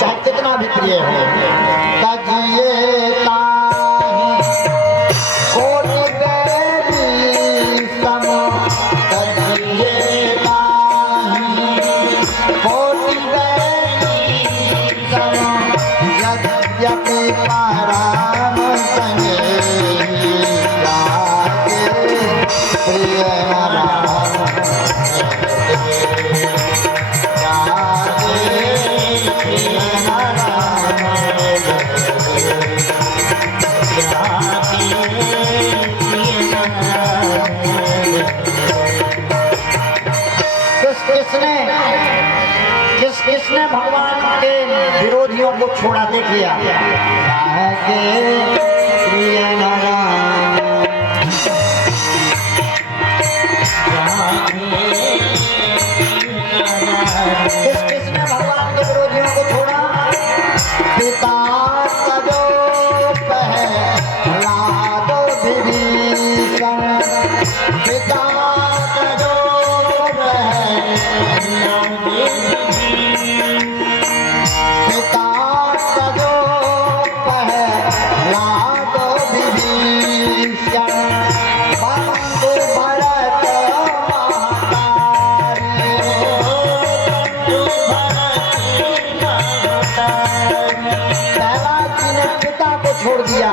चाहे कितना भी प्रिय हो, किसने भगवान के विरोधियों को छोड़ा देख लिया। किसने भगवान के विरोधियों को छोड़ा? पिता का जो प्रहलाद विभीषण, पिता का जो प्रहलाद छोड़ दिया,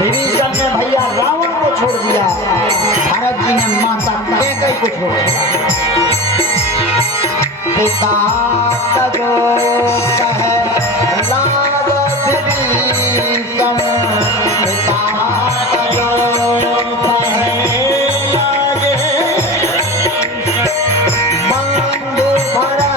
विभीषण ने भैया रावण को छोड़ दिया, भरत जी ने माता कैकेयी को छोड़ दिया। पिता का जो प्रहलाद विभीषण, पिता का जो प्रहलाद बंधु भरत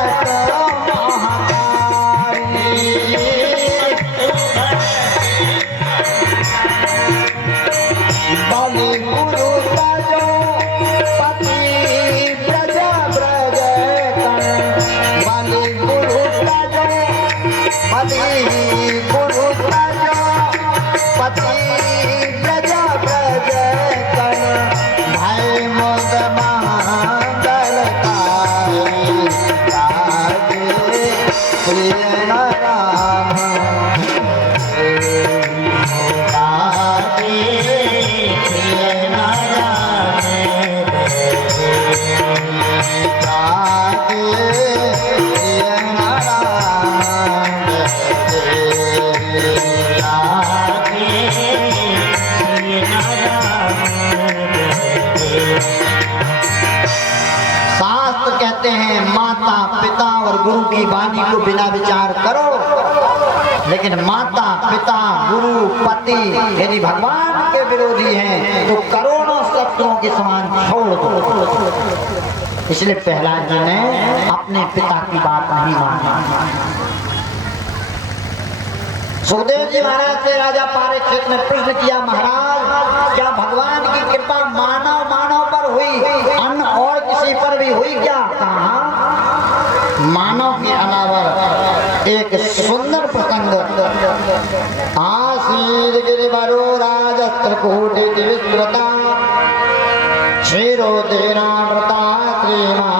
गुरु की वाणी को बिना विचार करो, लेकिन माता पिता गुरु पति यदि भगवान के विरोधी हैं तो करोड़ों शत्रुओं के समान छोड़ दो। इसलिए प्रहलाद जी ने अपने पिता की बात नहीं मानी। सुखदेव जी महाराज से राजा परीक्षित ने प्रश्न किया, महाराज क्या भगवान की कृपा मानव पर हुई, अन्य और किसी पर भी हुई क्या? कहा मानव के अलावा एक सुंदर प्रसंग। आसीद गिरिवरो राजस्त्रकूटे विस्तृता क्षीरोदेनामृता श्रीमा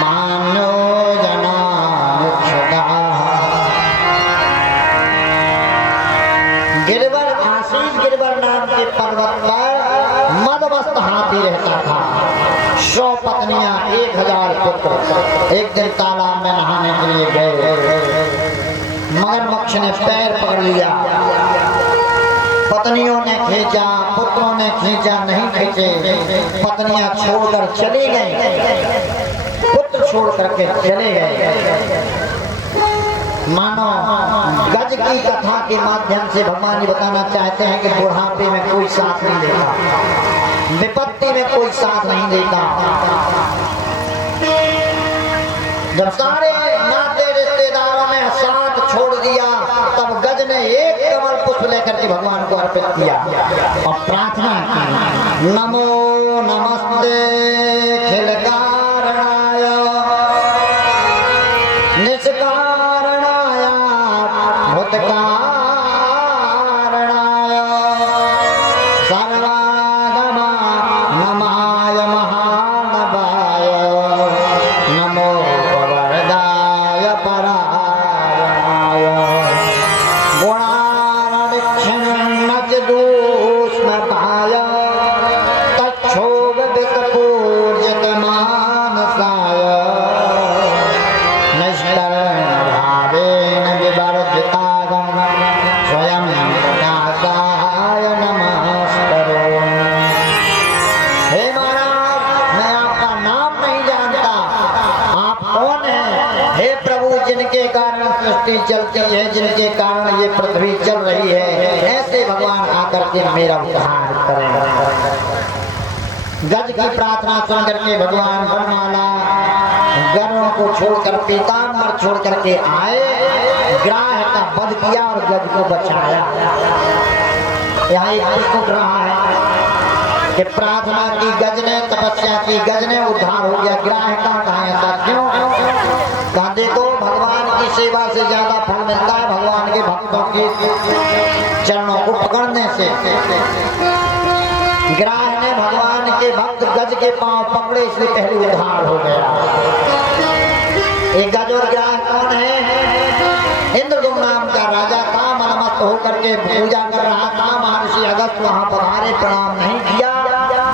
मान्यो जनानुक्षता। गिरिवर आसीद गिरिवर नाम के पर्वत पर मदमस्त हाथी रहता था। 100 पत्नियां, 1000 पुत्र। एक दिन तालाब में नहाने के लिए गए, मगरमच्छ ने पैर पकड़ लिया, पत्नियों ने खींचा, पुत्रों ने ने खींचा नहीं खींचे, पत्नियां छोड़कर चली गई, पुत्र छोड़ करके चले गए। मानो गज की कथा के माध्यम से भगवान जी बताना चाहते हैं कि बुढ़ापे में कोई साथ नहीं देता, विपत्ति में कोई साथ नहीं देता। जब सारे नाते रिश्तेदारों ने साथ छोड़ दिया, तब गज ने एक कमल पुष्प लेकर के भगवान को अर्पित किया और प्रार्थना की, नमो नमस्ते खिलकारणाय निष्कारणाय भूतकारणाय सर्वागम नमाय महानवाय नमो वरदाय परायणाय गुणानक्षणच दूष्मपाय तच्छोभ विकपूर्जत मानसाय निष्कर्णभावेन विवर्जितागं स्वयं नागाय नमस्करोमि। हे महाराज, मैं आपका नाम नहीं जानता, आप कौन हैं? हे प्रभु, जिनके कारण सृष्टि चलती है, जिनके कारण ये पृथ्वी चल रही है, ऐसे भगवान आकर के मेरा उद्धार करें। गज की प्रार्थना सुन करके भगवान वनमाला गरुड़ को छोड़कर पीताम्बर छोड़ करके आए, ग्राह का वध किया और गज को बचाया। यहाँ एक प्रश्न उठ रहा है कि प्रार्थना की गज ने, तपस्या की गज ने, उद्धार हो गया, ग्राह का कहा ऐसा क्यों? कहा देखो, भगवान की सेवा से ज्यादा फल मिलता है भगवान के भक्तों के चरणों को पकड़ने से। ग्राह ने भगवान के भक्त गज के पांव पकड़े, इसलिए पहले उद्धार हो गया। एक गज और ग्राह कौन है? इंद्रदुम्न नाम का राजा था, मनमस्त होकर के पूजा कर रहा था। महर्षि अगस्त वहां पधारे, प्रणाम नहीं किया।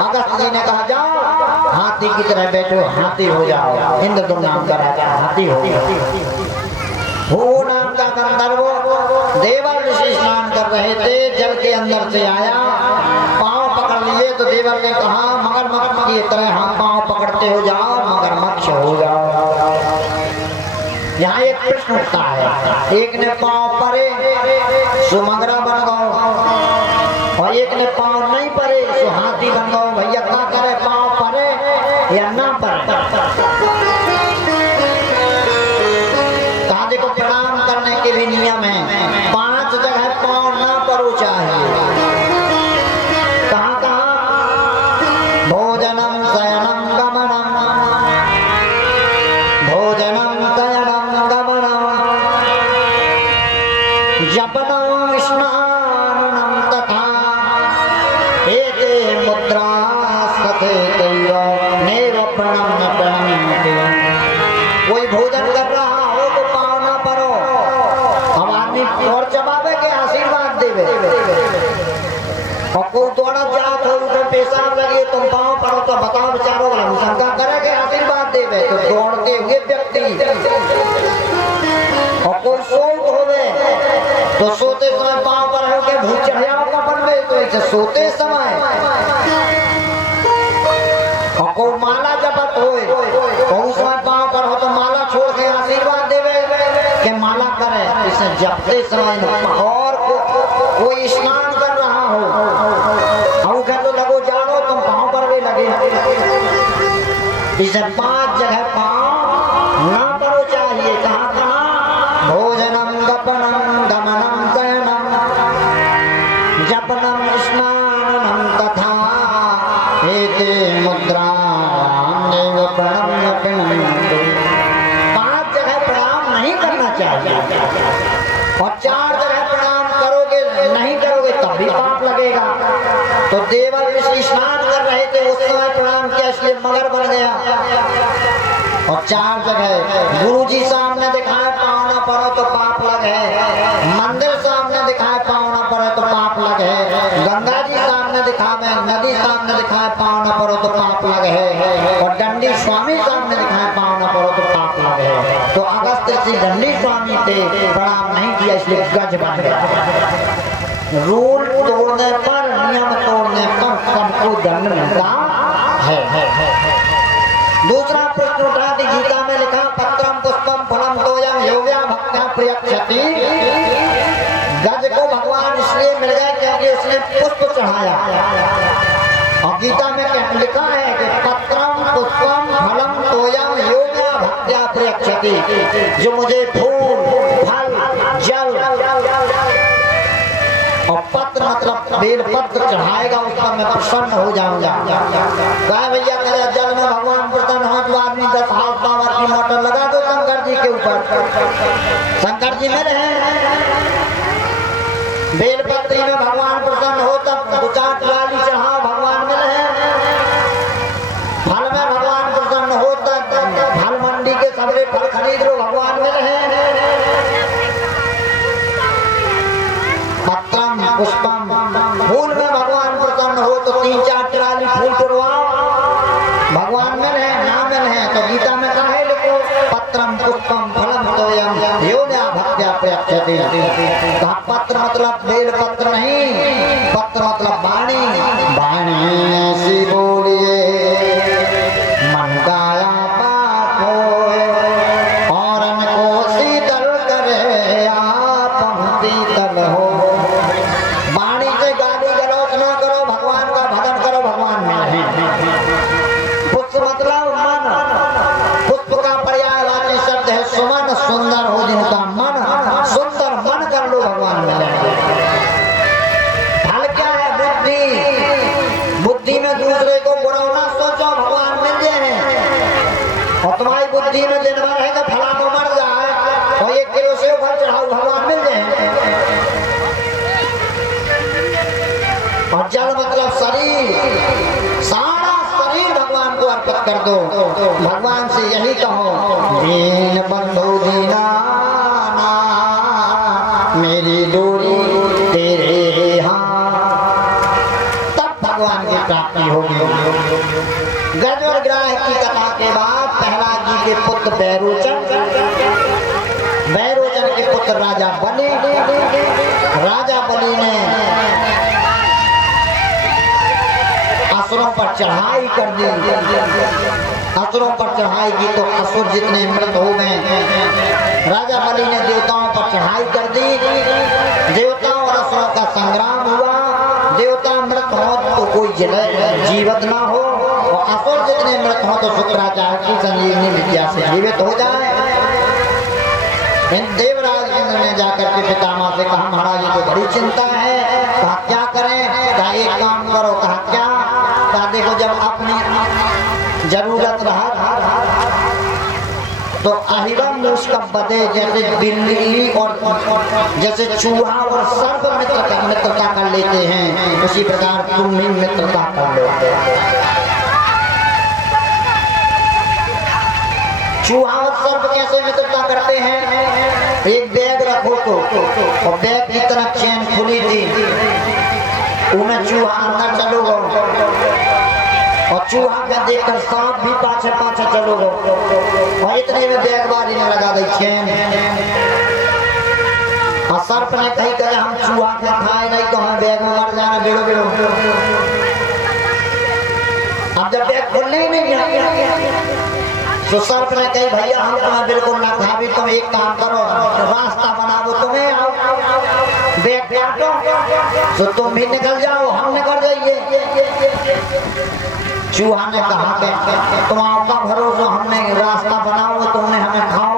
अगस्त जी ने कहा जाओ हाथी की तरह बैठो, हाथी हो जाओ। इंद्रदुम्न नाम का राजा हाथी हो गया। भू नाम का गंधर्व देवल ऋषि स्नान कर रहे थे, जल के अंदर से आया, पांव पकड़ लिए तो देवल ने कहा मगरमच्छ की तरह हम पांव पकड़ते हो जाओ, मगरमच्छ हो जाओ। यहाँ एक प्रश्न उठता है, एक ने पांव परे सो मगरा बन गो, और एक ने पांव नहीं परे सो हाथी बन गो। भैया क्या करे, पांव परे या ना परे? कहा देखो, प्रणाम करने के भी नियम है, 5 जगह पांव ना परो चाहिए। कहाँ कहाँ? भोजनम शयनम गमनम, भोजनम शयनम गमनम, जपनम स्नानम तथा एते मुद्रा सते दैव नैव प्रणम्य प्रणम्यते। कोई भोजन कर रहा हो तो पाँव ना परो, अब आदमी और चबावे के आशीर्वाद देवे। और कोई थोड़ा जात हो तो पेशाब लगे, तुम पाँव पड़ो तो बताओ बेचारो शंका करे के आशीर्वाद देवे, तो दौड़ते हुए व्यक्ति। और कोई सोच होवे तो सोते समय पाँव पर होके भूख चढ़ियाओं का बनवे, तो इसे सोते समय। और कोई माला जपत होए तो उस समय पाँव पर हो तो माला छोड़ के आशीर्वाद देवे कि माला करे। इसे जपते समय और कोई स्नान कर रहा हो और तो लगो जानो तुम पाँव पर भी लगे, इसे 5 जगह पाँव ना परो चाहिए। कहाँ कहाँ? भोजनम गपनम गमनम शयनम जपनम स्नानम तथा एते मुद्रायां नैव प्रणम्य प्रणम्यते। 5 जगह प्रणाम नहीं करना चाहिए, और 4 जगह प्रणाम करोगे नहीं करोगे तब भी पाप लगेगा। तो देवल ऋषि स्नान कर रहे थे, उस समय प्रणाम किया इसलिए मगर बन गया। और 4 जगह गुरु जी सामने दिखाए पाँव ना पड़ो तो पाप लगे, मंदिर सामने दिखाए पाँव ना पड़ो तो पाप लगे, गंगा जी सामने दिखावे, नदी सामने दिखाए पाँव ना पड़ो तो पाप लगे, और दंडी स्वामी सामने दिखाए पाँव ना पड़ो तो पाप लगे। तो अगस्त ऋषि दंडी स्वामी थे, प्रणाम नहीं किया इसलिए गज बन गया। रूल तोड़ने पर नियम तोड़ने पर सबको दंड मिलता है। दूसरा प्रश्न उठा कि गीता में लिखा पत्रम पुष्पम फलम तोयम योग्या भक्त्या प्रियक्षति। गज को भगवान इसलिए मिल गए क्योंकि उसने पुष्प चढ़ाया। और गीता में क्या लिखा है कि पत्रम पुष्पम फलम तोयम योग्या भक्त्या प्रियक्षति। जो मुझे फूल फल जल और पत्र मतलब बेल पत्र चढ़ाएगा उस पर मैं प्रसन्न हो जाऊंगा। कहा भैया मेरे जल में भगवान प्रसन्न हो तो आदमी 10 हाथ पावर की मोटर लगा दो शंकर जी के ऊपर। शंकर जी मेरे हैं। बेल पत्री में भगवान प्रसन्न हो तब 2-4 ट्राली चढ़ाओ भगवान मिले हैं। फल में भगवान प्रसन्न हो तब फल मंडी के सबरे फल खरीद लो भगवान मिले हैं। पत्रम पुष्पम फूल में भगवान प्रसन्न हो तो 3-4 ट्राली फूल तोड़वाओ भगवान मिल है ना मिल है। तो गीता में कहा है लिखो पत्रम पुष्पम फलम तोयम योग्या भक्त्या प्रियक्षति। कहा पत्र मतलब बेल पत्र नहीं, पत्र मतलब वाणी। वाणी ऐसी बोलिए मन गाया बात होए और को शीतल करे आप शीतल हो। वाणी से गाली गलौज ना करो, भगवान का भजन करो, भगवान में है। पुष्प मतलब मन। पुष्प का पर्यायवाची शब्द है सुमन। सुंदर हो जिनका मन, सुंदर मन कर लो भगवान में। फल क्या है? बुद्धि। बुद्धि में दूसरे को बुरा ना सोचो भगवान मिल जाए। और तुम्हारी बुद्धि में दिन भर है कि फला तो मर जाए और 1 किलो सेव फल चढ़ाओ भगवान मिल जाए। और जल मतलब शरीर। सारा शरीर भगवान को अर्पित कर दो। भगवान से यही कहो दीन बंधु दीनाना मेरी डोरी तेरे हाथ। तब भगवान की प्राप्ति होगी। गज और ग्राह की कथा के बाद प्रहलाद जी के पुत्र बैरोचन, बैरोचन के पुत्र राजा बलि। राजा बलि ने असुरों पर चढ़ाई कर दी। असुरों पर चढ़ाई की तो असुर जितने मृत हो गए। राजा बलि ने देवताओं पर चढ़ाई कर दी। देवताओं और असुरों का संग्राम हुआ। देवता मृत हो तो कोई जीवित ना हो और असुर जितने मृत हो तो शुक्राचार्य की संजीवनी विद्या से जीवित हो जाए। देवराज इंद्र ने जाकर के पितामह से कहा महाराज जी को बड़ी चिंता है। कहा क्या करें? कहा एक काम करो। कहा क्या? कहा देखो जब अपनी जरूरत रहा तो अहिरम मूस का बदे जैसे बिल्ली और जैसे चूहा और सर्प मित्रता कर लेते हैं उसी प्रकार तुम भी मित्रता कर लो। चूहा और सर्प कैसे मित्रता करते हैं? एक बैग रखो तो और बैग की तरफ चैन खुली थी उनमें चूहा अंदर चलोगा और चूहा का देखकर सांप भी पाछे पाछे चलोगा और इतने में बैग बारी ने लगा दी चैन। और सर्प ने कही करे हम चूहा के खाए नहीं तो हमें बैग में मर जाना बेड़ो बेड़ो। अब जब बैग खुलने ही नहीं तो सर्प ने कही भैया हम तुम्हें बिल्कुल ना खा भी तुम एक काम करो रास्ता बनाओ तुम्हें आओ बैग काटो तो तुम भी निकल जाओ हम निकल जाइए। चूहा ने कहा कि तुम आपका भरोसा हमने रास्ता बनाओ तुमने हमें खाओ।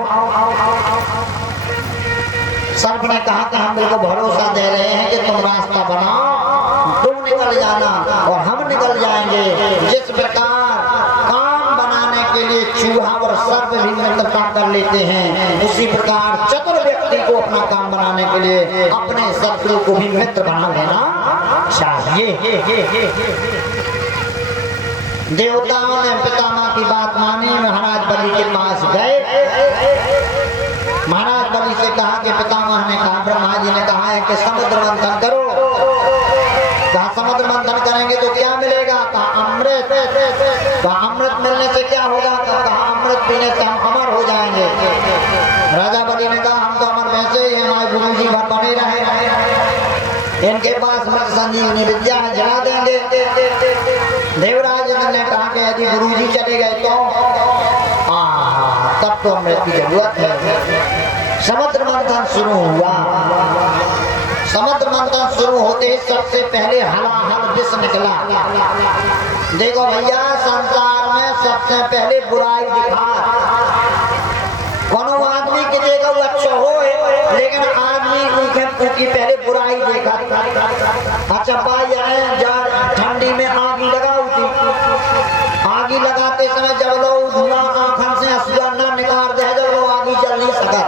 सर्प ने कहा कि हम बिल्कुल भरोसा दे रहे हैं कि तुम रास्ता बनाओ तुम निकल जाना और हम निकल जाएंगे। जिस प्रकार के लिए चूहा और सर्प भी मित्रता कर लेते हैं उसी प्रकार चतुर व्यक्ति को अपना काम बनाने के लिए अपने शत्रु को भी मित्र बना लेना चाहिए। देवताओं ने पितामह की बात मानी। महाराज बलि के पास गए। महाराज बलि से कहा कि पितामह ने कहा ब्रह्मा जी ने कहा है कि समुद्र मंथन करो। कहा समुद्र मंथन करेंगे तो क्या मिलेगा? कहा अमृत। कहा अमृत मिलने से क्या होगा? कहा अमृत पीने से हम अमर हो जाएंगे। राजा बलि ने कहा हम तो अमर वैसे ही हमारे गुरु जी भर बने रहे इनके पास मृत संजीवनी विद्या है, जला देंगे। देवराज ने कहा कि यदि गुरुजी चले गए तो तब तो अमृत की जरूरत है। समुद्र मंथन शुरू हुआ। समुद्र मंथन शुरू होते ही सबसे पहले हलाहल विष निकला। देखो भैया, संसार में सबसे पहले बुराई दिखा। कोनो आदमी की देखा वो अच्छा हो, लेकिन आदमी की पहले बुराई देखा। अच्छा भाई आए ठंडी में आगी लगाऊ थी। आगी लगाते समय जब लोग धुआं आंखों से असुआ न निकाल दे, जब लोग आगी जल नहीं सका।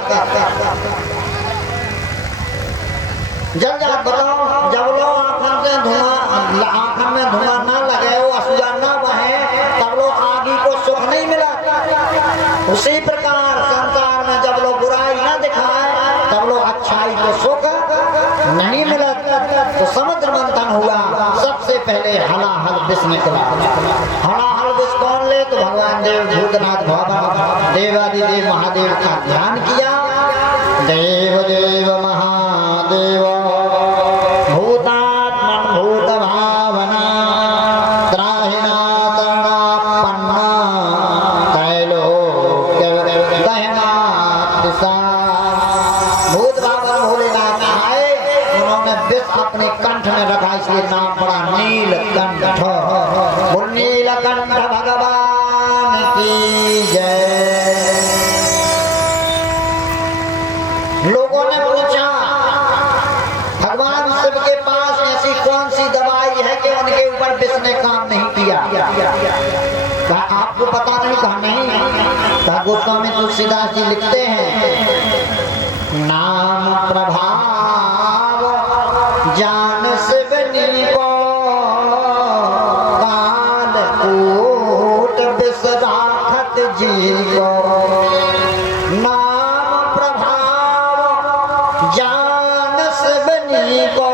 जब जात बताओ, जब लोग आंखों से धुआं, आंखों में धुआं न लगे, वो असुआ न बहे, तब लोग आगी को सुख नहीं मिला। उसी प्रकार संसार में जब लोग बुराई न दिखाए, तब लोग अच्छाई को सुख नहीं मिला। तो समुद्र मंथन हुआ। सबसे पहले हलाहल विष निकला। हलाहल विष कौन ले? तो भगवान देव भूतनाथ भगवान देवादिदेव महादेव का ध्यान किया। देव देव महादेव भूतात्मन भूत भावना त्राहिना तृणापन्ना त्रैलोक्य दहना दिशा। भूत भावन भोलेनाथ आए, उन्होंने विष अपने कंठ में रखा, इसलिए नाम पड़ा नीलकंठ। नीलकंठ भगवान की जय। लोगों ने पूछा भगवान शिव के पास ऐसी कौन सी दवाई है कि उनके ऊपर विष ने काम नहीं किया? कहा आपको पता नहीं? कहा नहीं। कहा गोस्वामी तुलसीदास जी लिखते हैं, नाम प्रभाव जान शिवनी को काल कूट विष राखत जी को। नाम प्रभाव जान शिवनी को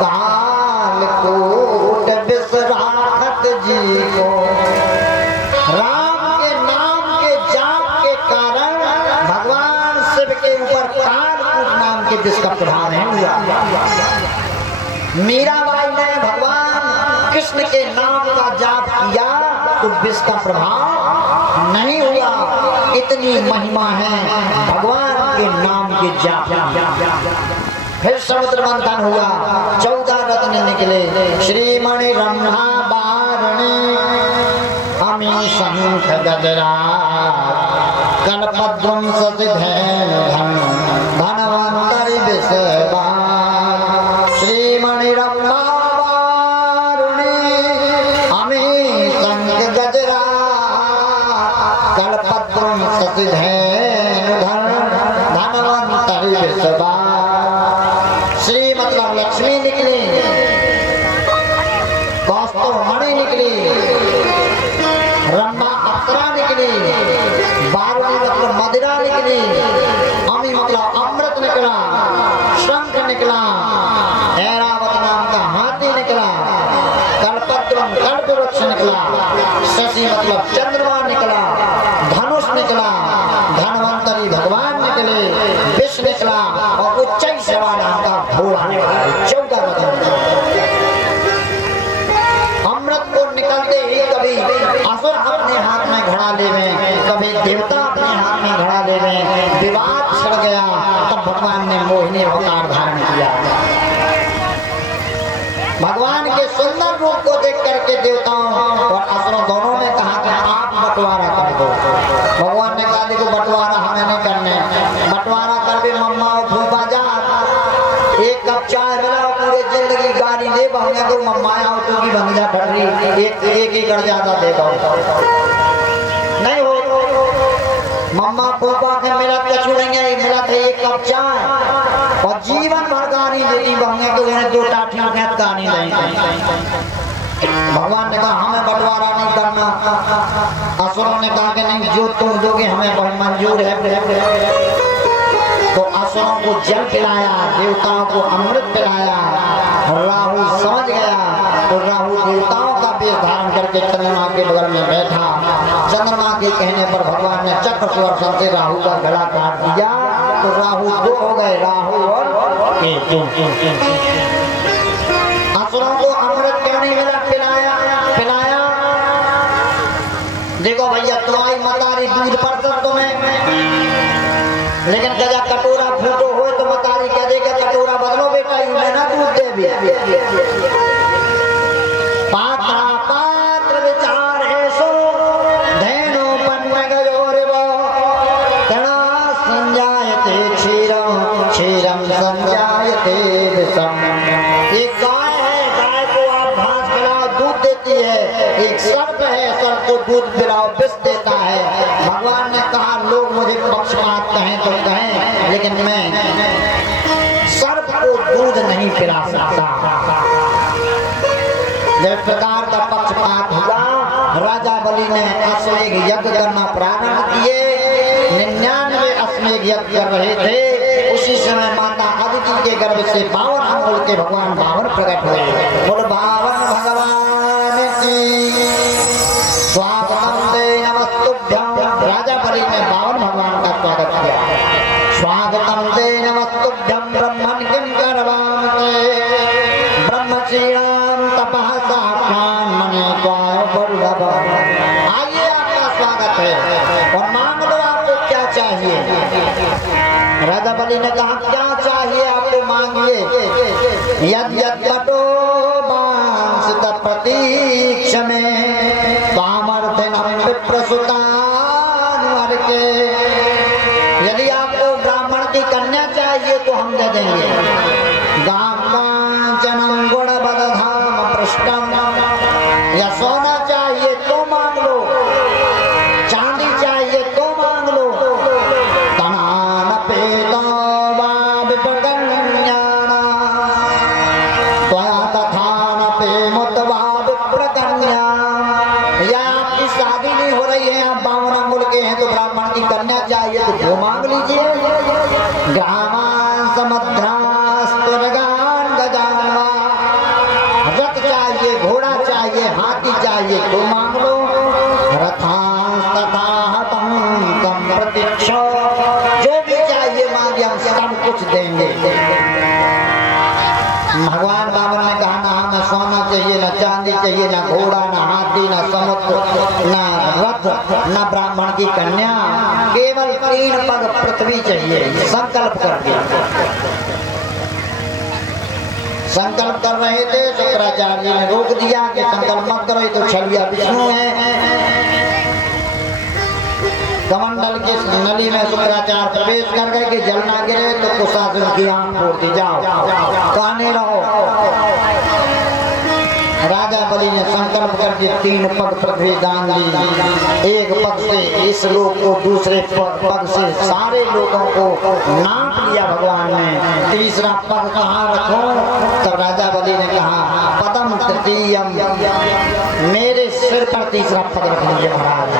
काल कूट विष राखत जी को। राम के नाम के जाप के कारण भगवान शिव के ऊपर कालकूट नाम के विष का प्रभाव नहीं हुआ। मीराबाई ने भगवान कृष्ण के नाम का जाप किया तो विष का प्रभाव नहीं हुआ। इतनी महिमा है भगवान के नाम के जाप। फिर समुद्र मंथन हुआ। 14 रत्न निकले। श्रीमणि रंभा बारणी अमी शंख गजरा कल्पद्रुम ससिधेन धन धनवंतरि विषवा। श्रीमणि रंभा बारुणी अमी शंख गजरा कल्पद्रुम ससिधेन धन धनवंतरि विषवा। श्री मतलब लक्ष्मी निकली, कौस्तुभ मणि निकली, रंभा अप्सरा निकली, बारुणी मतलब मदिरा निकली, अमी मतलब अमृत निकला, शंख निकला, ऐरावत नाम का हाथी निकला, कल्पद्रुम कल्प वृक्ष निकला, शशि मतलब चंद्रमा निकला, धनुष निकला, धनवंतरी भगवान निकले, विष निकला और उच्चई सेवा नाम का भोला निकला। 14 रत्न। अमृत को निकलते ही कभी असुर अपने हाथ में घड़ा लेवे, कभी देवता अपने हाथ में घड़ा लेवे। विवाद छिड़ गया, तब भगवान ने मोहिनी अवतार धारण किया। भगवान के सुंदर रूप को देख करके देवताओं और असुरों दोनों ने कहा कि आप बंटवारा कर दो। भगवान ने कहा देखो बंटवारा हमें नहीं करने, बंटवारा कर भी मम्मा और फूफा जा एक कप चाय मिला पूरे जिंदगी गाड़ी ले बहुने को मम्माया और तू भी बन जा ठहरी एक ही कर जाता देखो नहीं हो। मम्मा फूफा के मिला क्या छुड़ेंगे? मिला था एक कप चाय और जीवन भर गाड़ी देती बहुने को इन्हें 2 टाठियों के गाड़ी नहीं। भगवान ने कहा हमें बंटवारा नहीं करना। असुरों ने कहा कि नहीं जो तुम दोगे हमें बहुत मंजूर है। तो असुरों को जल पिलाया, देवताओं को अमृत पिलाया। राहु समझ गया तो राहु देवताओं का वेश धारण करके चंद्रमा के बगल में बैठा। चंद्रमा के कहने पर भगवान ने चक्र सुदर्शन से राहु का गला काट दिया तो राहु 2 हो गए, राहु और असुरों को अमृत क्यों नहीं मिला, पिलाया पिलाया। देखो भैया तुम्हारी मतारी दूध पड़ता तुम्हें, लेकिन कजा कटोरा फूटो हो तो मतारी कह देगा कटोरा बदलो बेटा, यू मैं ना दूध दे भी। पात्र पात्र विचार है सो धैनो पन्न गयो रिवो, तणा संजायते क्षीरम क्षीरम संजायते विषम। एक गाय है, गाय को आप घास खिलाओ दूध देती है। एक सर्प है, सर्प को दूध पिलाओ विष देता है। भगवान ने कहा लोग मुझे पक्षपात कहें तो कहें, लेकिन मैं सर्प को दूध नहीं पिला सकता। जिस प्रकार का पक्षपात हुआ, राजा बलि ने अश्वमेध यज्ञ करना प्रारंभ किए। 99 अश्वमेध यज्ञ कर रहे थे। उसी समय माता अदिति के गर्भ से 52 अंगुल के भगवान बावन प्रकट हुए। बोल बावन भगवान की स्वागतम ते नमस्तुभ्यं। राजा बलि ने 52 भगवान का स्वागत किया। स्वागतम ते नमस्तुभ्यं ब्रह्मन् किं करवाम ते, ब्रह्मचर्यां तपः साक्षान् मने त्वाय वरुणः। आइए आपका स्वागत है और मांग लो आपको क्या चाहिए। राजा बलि ने कहा क्या चाहिए आपको मांगिए। यद यद तटो वांछित प्रतीक्ष में त्वामर्थिनं विप्रसुतान्वर्के। यदि आपको ब्राह्मण की कन्या चाहिए तो हम दे देंगे। गांचनम गुणबदधाम पृष्ठम, या सोना चाहिए तो मांग लो, चांदी चाहिए तो मांग लो। तनानपेतो वा विप्रकन्याना त्वया तथानपेमुत वा विप्रकन्या। या आपकी शादी नहीं हो रही है, आप 52 अंगुल के हैं तो ब्राह्मण की कन्या चाहिए तो वो मांग लीजिए। ग्रामान समुद्रास्तुरगान गजानवा, रथ चाहिए, घोड़ा चाहिए, हाथी चाहिए तो मांग लो। रथास्तथाहतं तं प्रतीक्षो, जो भी चाहिए मांगे हम सब कुछ देंगे। भगवान बाबा ने कहा ना हमें सोना चाहिए, ना चांदी चाहिए, ना घोड़ा, ना हाथी, ना समुद्र, ना रथ, ना ब्राह्मण की कन्या, केवल 3 पग पृथ्वी चाहिए। संकल्प कर दिया। संकल्प कर रहे थे, शुक्राचार्य जी ने रोक दिया कि संकल्प मत करो, ये तो छलिया विष्णु है। कमंडल की नली में शुक्राचार्य प्रवेश कर गए कि जल ना गिरे तो कुशासन की आंख फोड़ दी, जाओ कहने रहो। राजा बलि ने संकल्प करके 3 पग पृथ्वी दान दी। एक पग से इस लोक को, दूसरे पग से सारे लोगों को नाप लिया भगवान ने। तीसरा पग कहाँ रखो, तब राजा बलि ने कहा पदम तृतीयम, मेरे सिर पर तीसरा पग रख लीजिए महाराज।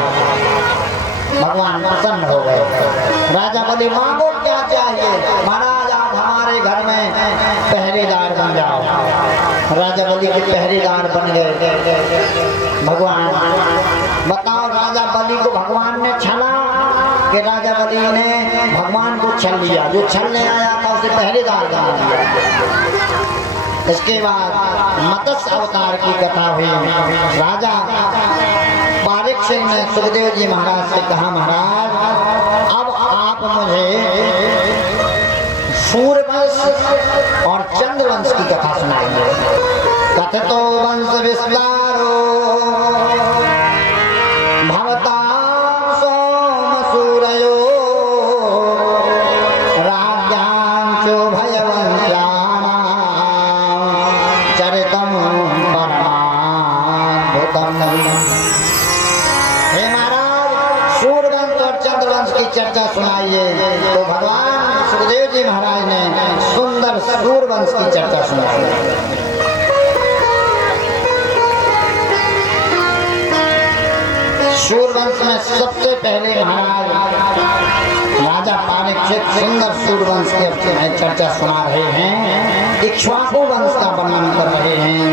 भगवान प्रसन्न हो गए। राजा बलि मांगो क्या चाहिए। महाराज आप हमारे घर में पहरेदार बन जाओ। राजा बलि के पहरेदार बन गए भगवान। बताओ राजा बलि को भगवान ने छला कि राजा बलि ने भगवान को छल लिया। जो छलने आया था उसे पहरेदार बना दिया। इसके बाद मत्स्य अवतार की कथा हुई। राजा परीक्षित ने सुखदेव जी महाराज से कहा महाराज अब आप मुझे सूर्यवंश और चंद्रवंश की कथा सुनाइए। कथतो वंश विस्तारो भवतां सोम सूरयो राज्ञांचो भयवंत्यानां चरितं परमाद्भुतम्। हे महाराज सूर्यवंश और चंद्रवंश की चर्चा सुनाइए। तो भगवान सुखदेव जी महाराज ने सुंदर सूर्यवंश की चर्चा सुनाई। सूर्यवंश में सबसे पहले महाराज राजा परीक्षित सुंदर सूर्यवंश के चर्चा सुना रहे हैं। इक्ष्वाकु वंश का वर्णन कर रहे हैं।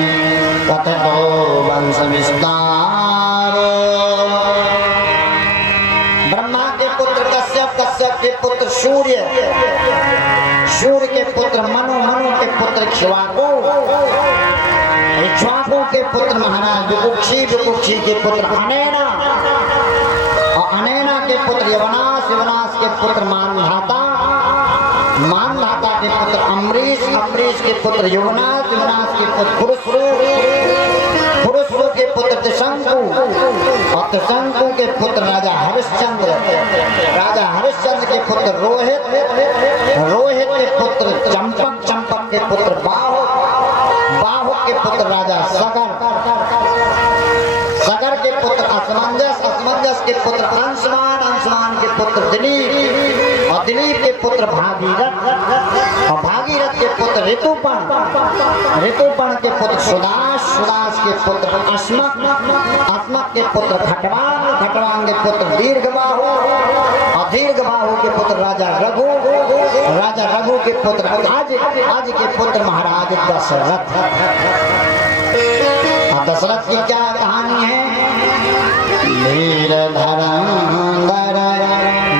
कथतो वंश विस्तारो, ब्रह्मा के पुत्र कश्यप, कश्यप के पुत्र सूर्य, सूर्य के पुत्र मनु, इक्ष्वाकु, इक्ष्वाकु के पुत्र महाराज विकुक्षी, विकुक्षी के पुत्र अनैना और अनैना के पुत्र यवनास, यवनास के पुत्र मानधाता, मानधाता के पुत्र अम्बरीश, अम्बरीश के पुत्र युवनास, युवनास के पुत्र पुरुषरु, पुरुषरु के पुत्र त्रिशंकु और त्रिशंकु के पुत्र राजा हरिश्चंद्र, राजा हरिश्चंद्र के पुत्र रोहित, रोहित के पुत्र चंपक, चंपक के पुत्र बाहुक, बाहुक के पुत्र राजा सगर, सगर के पुत्र असमंजस, असमंजस के पुत्र अंशुमान, अंशुमान के पुत्र दिलीप और दिलीप के पुत्र भागीरथ और भागीरथ के पुत्र ऋतुपर्ण, ऋतुपर्ण के पुत्र सुदास, सुदास के पुत्र अस्मक, अस्मक के पुत्र खटवांग, खटवांग के पुत्र दीर्घबाहु और दीर्घबाहु के पुत्र राजा रघु, राजा रघु के पुत्र आज के पुत्र महाराज दशरथ। दशरथ की क्या कहानी है? वीर धरंधर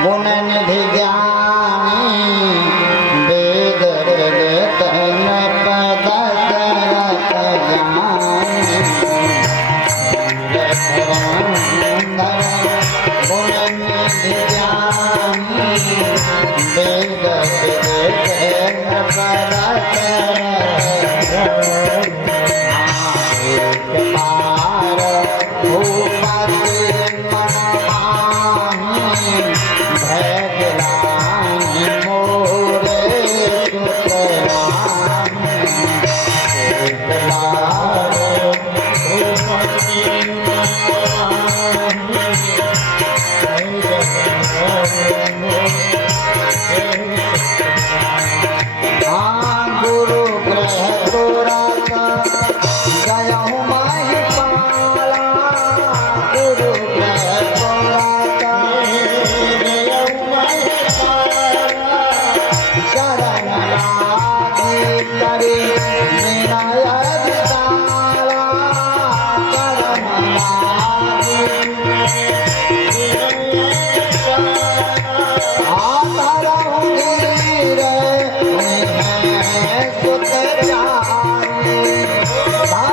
गुण निधि ज्ञानी, वेद वेद नृप दशरथ ज्ञानी। धरंधर गुण निधि ज्ञानी, वेद वेद नृप दशरथ पार भूपति मनमाही, भगवान मोरे सुतराम। पार भूपति मनमाही, गुरु ग्रह तुरत गयहु महिपाला, गुरु ग्रह तुरत गयहु महिपाला। चरण लागी करी विनय विशाला, चरण लागी आधरहु गिर सुत जानी, हाँ